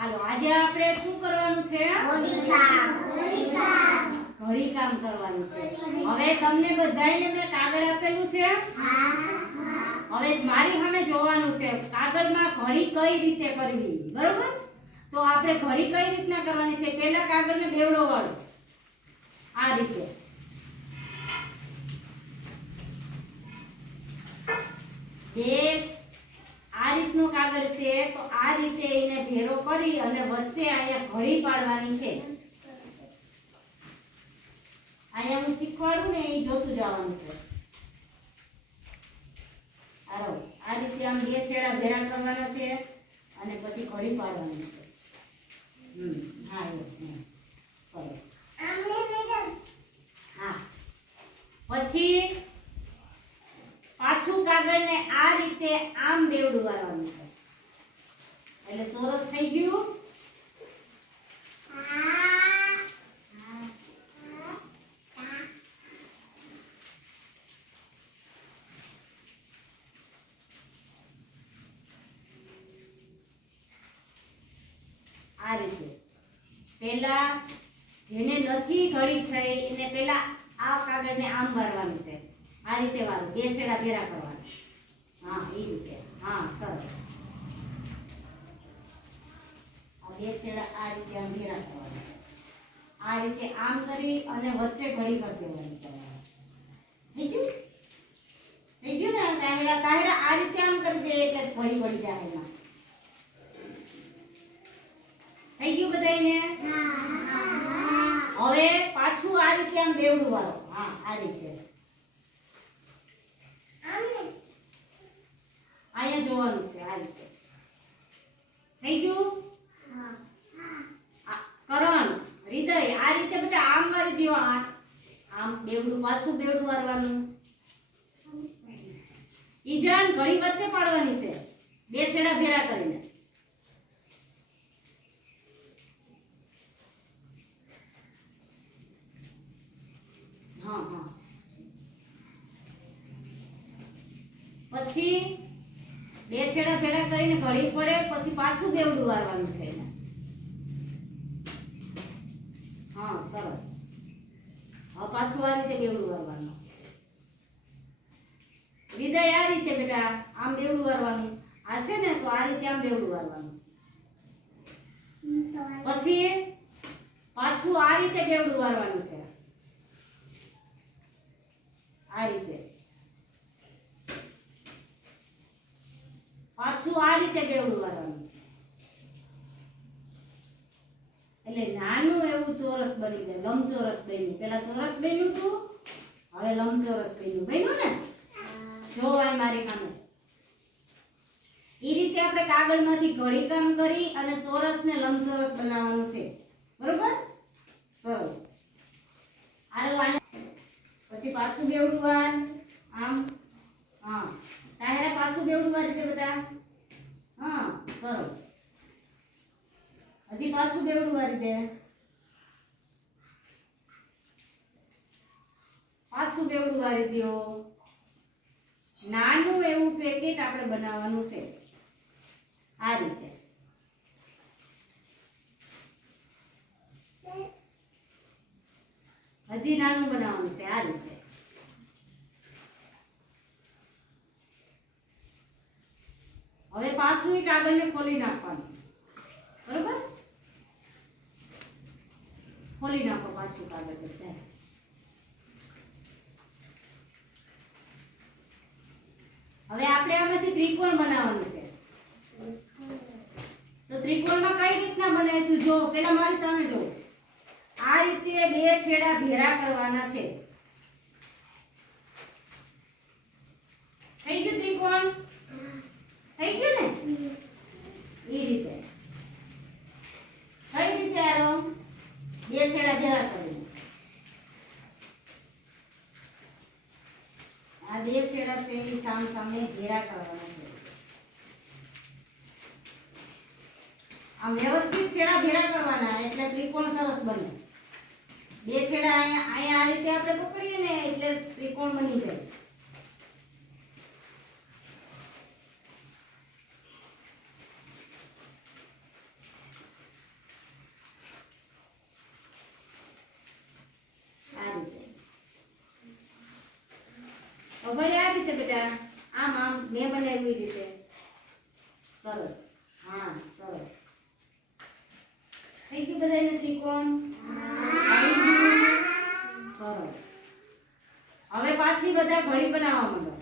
હાલો આજે આપણે શું કરવાનું છે? ઘડી કામ કરવાનું છે. હવે તમને બધાયને મેં કાગળ આપેલું છે. હવે મારી સામે જોવાનું છે કાગળમાં ઘડી કઈ રીતે કરવી, બરોબર? તો આપણે ઘડી કઈ રીતના કરવાની છે? પહેલા કાગળને બેવડો વાળો આ રીતે બે આ રીતનો કાગળ છે તો આ રીતે એને ભેરો કરી અને વચ્ચે અહીંયા ઘડી પાડવાની છે. અહીંયા હું શીખવાડું ને એ જોતું જવાનું છે. આરો આ રીતે આમ બે છેડા ભેરા કરવાના છે અને પછી ઘડી પાડવાની છે. હા સરસ. હા પછી પાછું કાગળને આ રીતે આમ બેવડું વાળવાનું છે એટલે ચોરસ થઈ ગયું. આ રીતે પહેલા જેને નથી ઘડી થઈ એને પહેલા આ કાગળને આમ વાળવાનું છે. આ રીતે વાળો બે છેડા ભેરા કરવાના. હા એ રીતે. હા સરસ. આ બે છેડા આ રીતે આમ ભેરા કરવાના. આ રીતે આમ કરી અને વચ્ચે ઘડી કરી દેવાની છે. થઈ ગયું? થઈ ગયું ને? તાહેરા આ રીતે આમ કરી દે એટલે ઘડી પડી જાય એમાં. થઈ ગયું બધાયને? હવે પાછું આ રીતે આમ બેવડું વાળો. હા આ રીતે અહીંયા જોવાનું છે. આ રીતે થઈ ગયું? કરણ હૃદય આ રીતે બેટા આમ વાળી દો. આમ બેવડું પાછું બેવડું વાળવાનું. ઈજાન ઘડી વચ્ચે પાડવાની છે બે છેડા ભેરા કરીને. હા હા પછી બે છેડા ભેરા કરીને ઘડી પડે પછી પાછું બેવડું વાળવાનું છે. હા સરસ. હવે પાછું આ રીતે બેવડું વાળવાનું. હૃદય આ રીતે બેટા આમ બેવડું વાળવાનું. આ છે ને તો આ રીતે આમ બેવડું વાળવાનું. પછી પાછું આ રીતે બેવડું વાળવાનું છે. આ રીતે પાછું આ રીતે બેવડું વાળવાનું છે એટલે નાનું એવું ચોરસ બની જાય. લંબચોરસ બન્યું. પેલા ચોરસ બન્યું હતું, હવે લંબચોરસ બન્યું ને? જોવાય મારી સામે. એ રીતે આપણે કાગળમાંથી ઘડી કામ કરી અને ચોરસ ને લંબચોરસ બનાવવાનું છે. બરોબર? સરસ. પછી પાછું બેવડું વાર આમ. હા તાહેરા પાછું બેવડું વાર દે બેટા. હા સરસ. હજી પાછું બેવડું વારી દે. પાછું બેવડું વારી દો. નાનું એવું પેકેટ આપણે બનાવવાનું છે આ રીતે. હજી નાનું બનાવવાનું છે આ રીતે. હવે પાછું એ કાગળને ખોલી નાખવાનું. બરોબર? ખોલી નાખો પાછું કાગળ બધા. હવે આપણે આમાંથી ત્રિકોણ બનાવવાનું છે. તો ત્રિકોણમાં કઈ રીતના બનાવીશું જો પેલા મારી સામે જો. આ રીતે બે છેડા ભેરા કરવાના છે. થઈ ગયું ત્રિકોણ? થઈ ગયું ને? એ રીતે કઈ રીતે આરો બે છેડા ભેરા કરીને આ બે છેડા છે એ સામ સામે ભેરા કરવાના છે. આમ વ્યવસ્થિત છેડા ભેરા કરવાના એટલે ત્રિકોણ સરસ બને. બે છેડા અહીંયા આ રીતે આપણે પકડીએ ને એટલે ત્રિકોણ બની જાય. ખબર આ રીતે બેટા આમ આમ મેં બનાવ્યું એ રીતે સરસ હા સરસ થઈ ગયું બધાને ત્રિકોણ આવડી ગયું? સરસ હવે પાછી બધા ઘડી બનાવવા માંડો